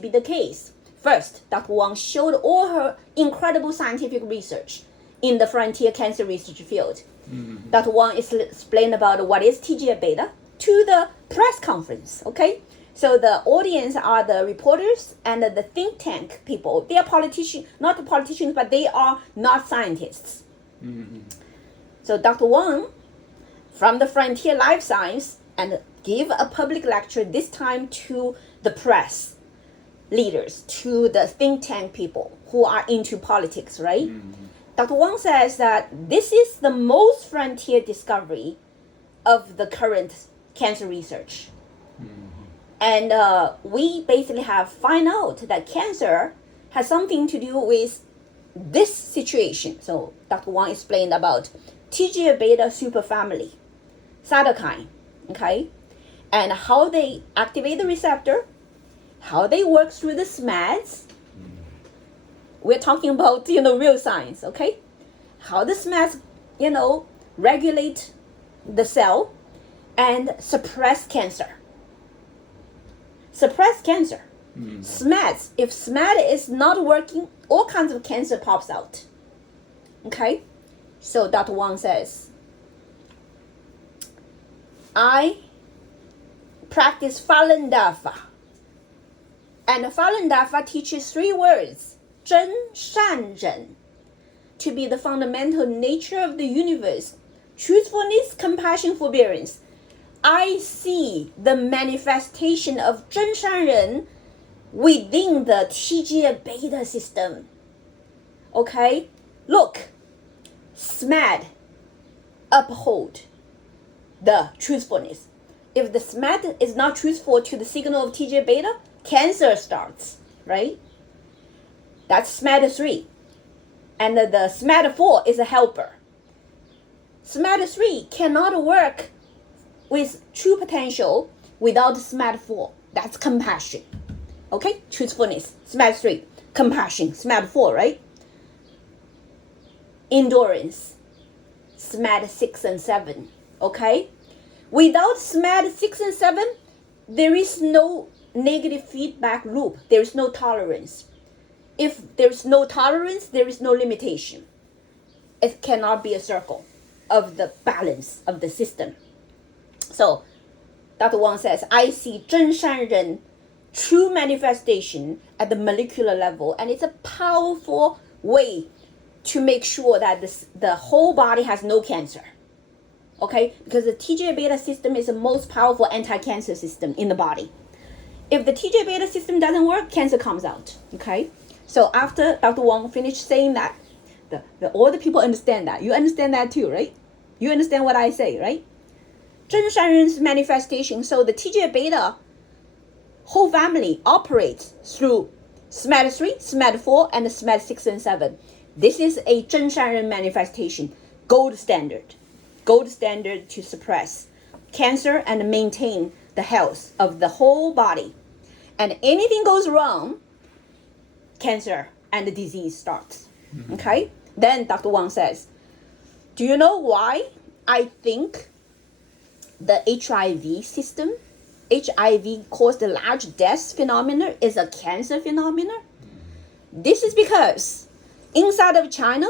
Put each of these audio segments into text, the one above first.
be the case. First, Dr. Wang showed all her incredible scientific research in the frontier cancer research field. Dr. Wang explained about what is TGF-beta to the press conference, okay? So the audience are the reporters and the think tank people. They are politicians, not politicians, but they are not scientists. So Dr. Wang, from the Frontier Life Science, and give a public lecture, this time to the press leaders, to the think tank people who are into politics, right? Dr. Wang says that this is the most frontier discovery of the current cancer research. And we basically have find out that cancer has something to do with this situation. So Dr. Wang explained about TGF-beta superfamily, cytokine, okay? And how they activate the receptor, how they work through the SMADs. We're talking about, real science, okay? How the SMADs, regulate the cell and suppress cancer. Suppress cancer. SMADs, if SMAD is not working, all kinds of cancer pops out. Okay? So Dr. Wang says, I practice Falun Dafa. And Falun Dafa teaches 3 words, 真善忍, to be the fundamental nature of the universe. Truthfulness, compassion, forbearance. I see the manifestation of 真善忍 within the TGF-beta system. Okay? Look, SMAD uphold the truthfulness. If the SMAD is not truthful to the signal of TGF-beta, cancer starts, right? That's SMAD3. And the SMAD4 is a helper. SMAD3 cannot work with true potential without SMAD4. That's compassion. Okay? Truthfulness, SMAD3. Compassion, SMAD4, right? Endurance, SMAD6 and 7. Okay? Without SMAD6 and 7, there is no negative feedback loop. There is no tolerance. If there's no tolerance, there is no limitation. It cannot be a circle of the balance of the system. So, Dr. Wang says, I see 真善忍 true manifestation at the molecular level, and it's a powerful way to make sure that the whole body has no cancer. Okay? Because the TGF-beta system is the most powerful anti-cancer system in the body. If the TGF-beta system doesn't work, cancer comes out. Okay? So after Dr. Wang finished saying that, all the people understand that. You understand that too, right? You understand what I say, right? 真善忍 manifestation. So the TGF-beta whole family operates through SMAD3, SMAD4, and SMAD6 and 7. This is a 真善忍 manifestation, gold standard to suppress cancer and maintain the health of the whole body. And anything goes wrong, cancer and the disease starts. Okay? Then Dr. Wang says, do you know why I think the HIV caused large death phenomena is a cancer phenomena? This is because inside of China,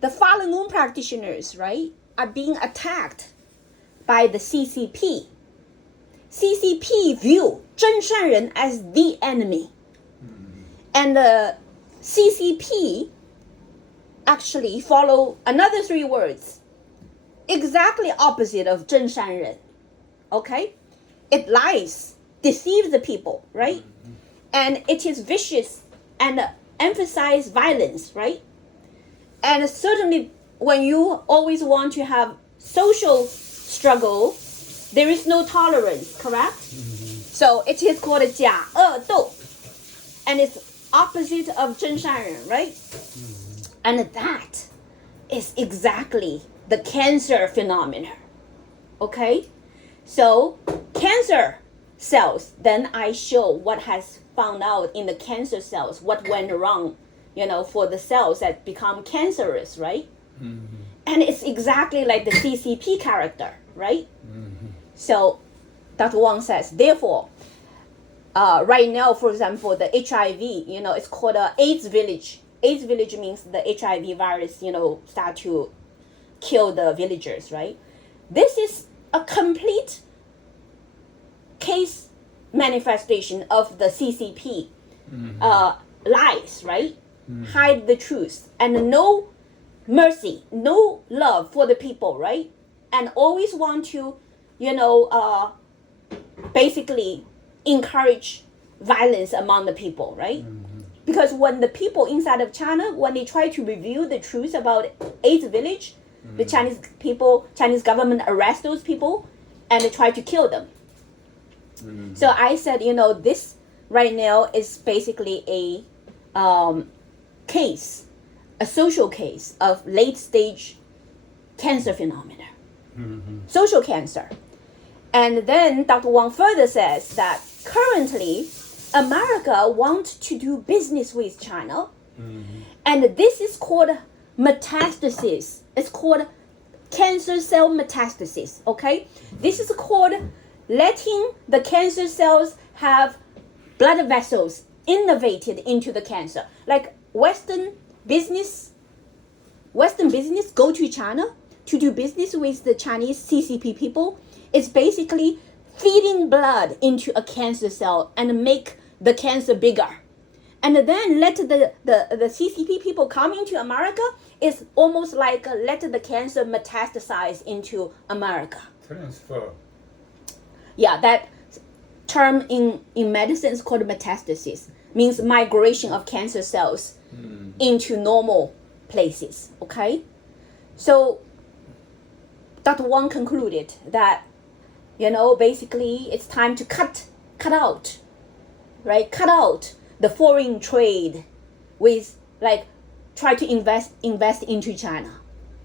the Falun Gong practitioners, right, are being attacked by the CCP. CCP view 真善忍 as the enemy. And the CCP actually follow another 3 words, exactly opposite of 真善忍. Okay? It lies, deceives the people, right? And it is vicious and emphasize violence, right? And certainly when you always want to have social struggle, there is no tolerance, correct? So it is called 假恶斗. And it's opposite of 真善忍, right? And that is exactly the cancer phenomenon. Okay? So cancer cells, then I show what has found out in the cancer cells, what went wrong, for the cells that become cancerous, right? And it's exactly like the CCP character, right? So Dr. Wang says, therefore, right now, for example, the HIV, it's called a AIDS village. AIDS village means the HIV virus, start to kill the villagers, right? This is a complete case manifestation of the CCP lies, right? Hide the truth and no mercy, no love for the people, right? And always want to, basically encourage violence among the people, right? Because when the people inside of China, when they try to reveal the truth about AIDS village, the Chinese government arrest those people and they try to kill them. So I said, this right now is basically a case, a social case of late stage cancer phenomena, social cancer. And then Dr. Wang further says that currently America wants to do business with China. And this is called metastasis. It's called cancer cell metastasis, okay? This is called letting the cancer cells have blood vessels innervated into the cancer. Like Western business go to China to do business with the Chinese CCP people. It's basically feeding blood into a cancer cell and make the cancer bigger. And then let the CCP people come into America. It's almost like let the cancer metastasize into America. Transfer. Yeah, that term in medicine is called metastasis. Means migration of cancer cells into normal places, okay? So Dr. Wang concluded that, basically it's time to cut out, right? Cut out the foreign trade with, like, try to invest into China,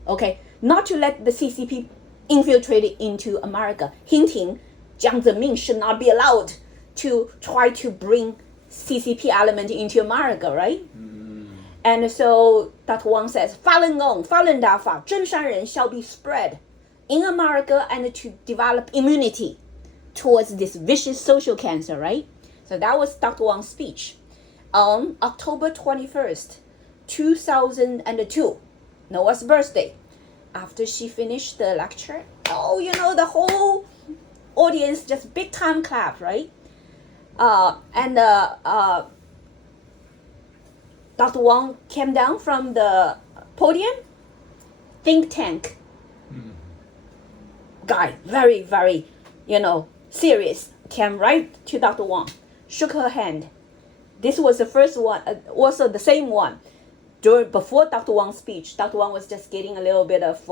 okay? Not to let the CCP infiltrate into America, hinting Jiang Zemin should not be allowed to try to bring CCP element into America, right? And so Dr. Wang says, 法轮功, 法轮大法, 真善人 shall be spread in America and to develop immunity towards this vicious social cancer, right? So that was Dr. Wang's speech on October 21st, 2002, Noah's birthday. After she finished the lecture, the whole audience just big time clap, right? And Dr. Wang came down from the podium, think tank guy, very, very, serious, came right to Dr. Wang, shook her hand. This was the first one, also the same one. Before Dr. Wang's speech, Dr. Wang was just getting a little bit of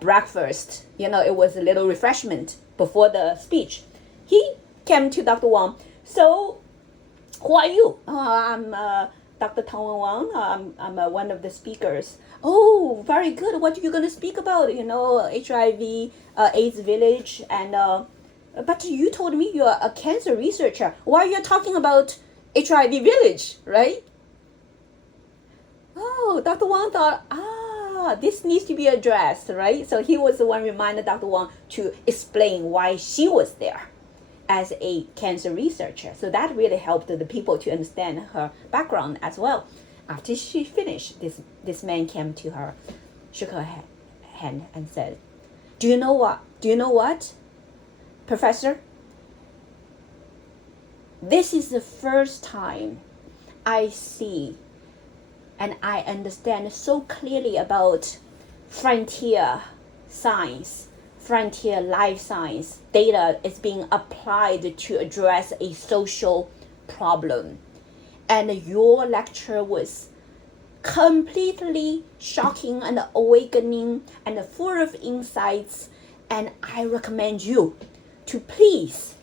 breakfast. It was a little refreshment before the speech. He came to Dr. Wang. So, who are you? I'm Dr. Tongwen Wang. I'm one of the speakers. Oh, very good. What are you going to speak about? HIV, AIDS village, and but you told me you're a cancer researcher. Why are you talking about HIV village, right? Oh, Dr. Wang thought, this needs to be addressed, right? So he was the one reminded Dr. Wang to explain why she was there as a cancer researcher. So that really helped the people to understand her background as well. After she finished, this man came to her, shook her hand and said, Do you know what, Professor? This is the first time I see and I understand so clearly about frontier science, frontier life science data is being applied to address a social problem. And your lecture was completely shocking and awakening and full of insights. And I recommend you to please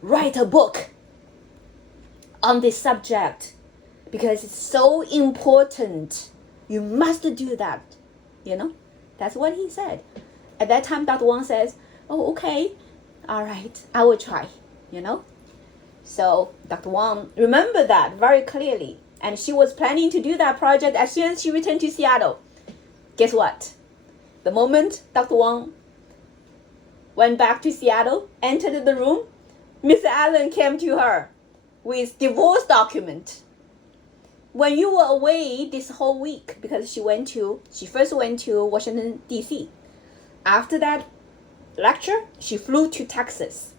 write a book on this subject because it's so important. You must do that. That's what he said. At that time, Dr. Wang says, oh, okay, all right, I will try, So Dr. Wang remembered that very clearly. And she was planning to do that project as soon as she returned to Seattle. Guess what? The moment Dr. Wang went back to Seattle, entered the room, Mr. Allen came to her with divorce document. When you were away this whole week, because she first went to Washington, D.C. After that lecture, she flew to Texas.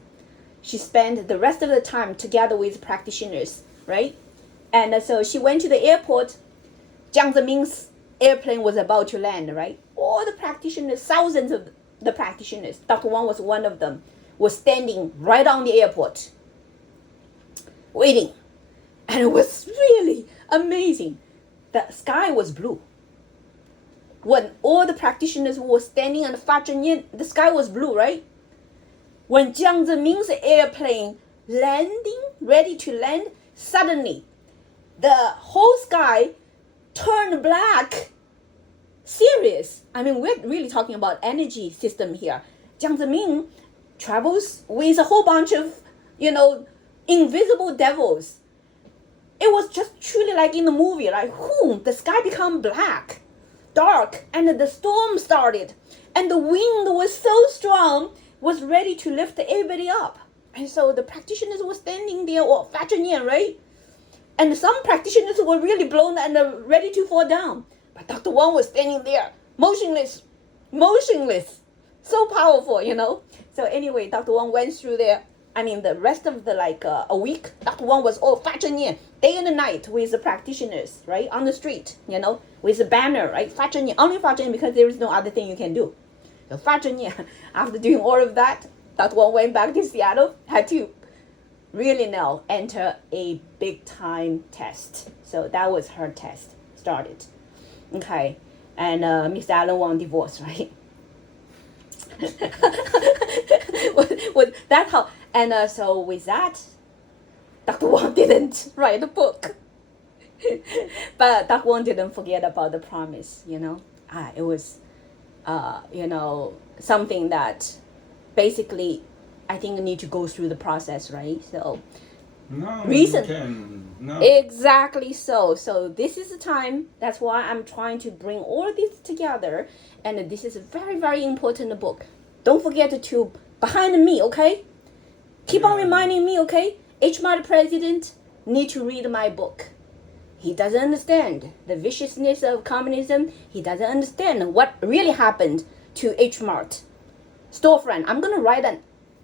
She spent the rest of the time together with practitioners, right? And so she went to the airport. Jiang Zeming's airplane was about to land, right? All the practitioners, thousands of the practitioners, Dr. Wang was one of them, was standing right on the airport, waiting. And it was really amazing. The sky was blue. When all the practitioners were standing on the Fazhenyan, the sky was blue, right? When Jiang Zeming's airplane landing, ready to land, suddenly the whole sky turned black. Serious. I mean, we're really talking about energy system here. Jiang Zemin travels with a whole bunch of, invisible devils. It was just truly like in the movie, like, the sky became black, dark, and the storm started. And the wind was so strong, was ready to lift everybody up. And so the practitioners were standing there, or Fazhenyan, right? And some practitioners were really blown and ready to fall down. But Dr. Wang was standing there, motionless. So powerful, So anyway, Dr. Wang went through there. I mean, the rest of the a week, Dr. Wang was all Fazhenyan, day and night with the practitioners, right? On the street, with a banner, right? Fazhenyan, only Fazhenyan because there is no other thing you can do. So Fazhenyan, after doing all of that, Dr. Wang went back to Seattle, had to really now enter a big time test. So that was her test started. Okay. And Mr. Allen won divorce, right? That's how. And so with that, Dr. Wang didn't write a book. But Dr. Wang didn't forget about the promise, It was, something that basically I think need to go through the process, right? So No, reason. you can. No. Exactly so. So this is the time. That's why I'm trying to bring all this together. And this is a very, very important book. Don't forget to behind me, okay? Keep on reminding me, okay? HMAD president need to read my book. He doesn't understand the viciousness of communism. He doesn't understand what really happened to HMART storefront. I'm going to write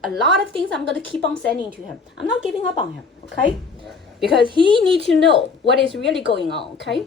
a lot of things I'm going to keep on sending to him. I'm not giving up on him, okay? Because he needs to know what is really going on, okay?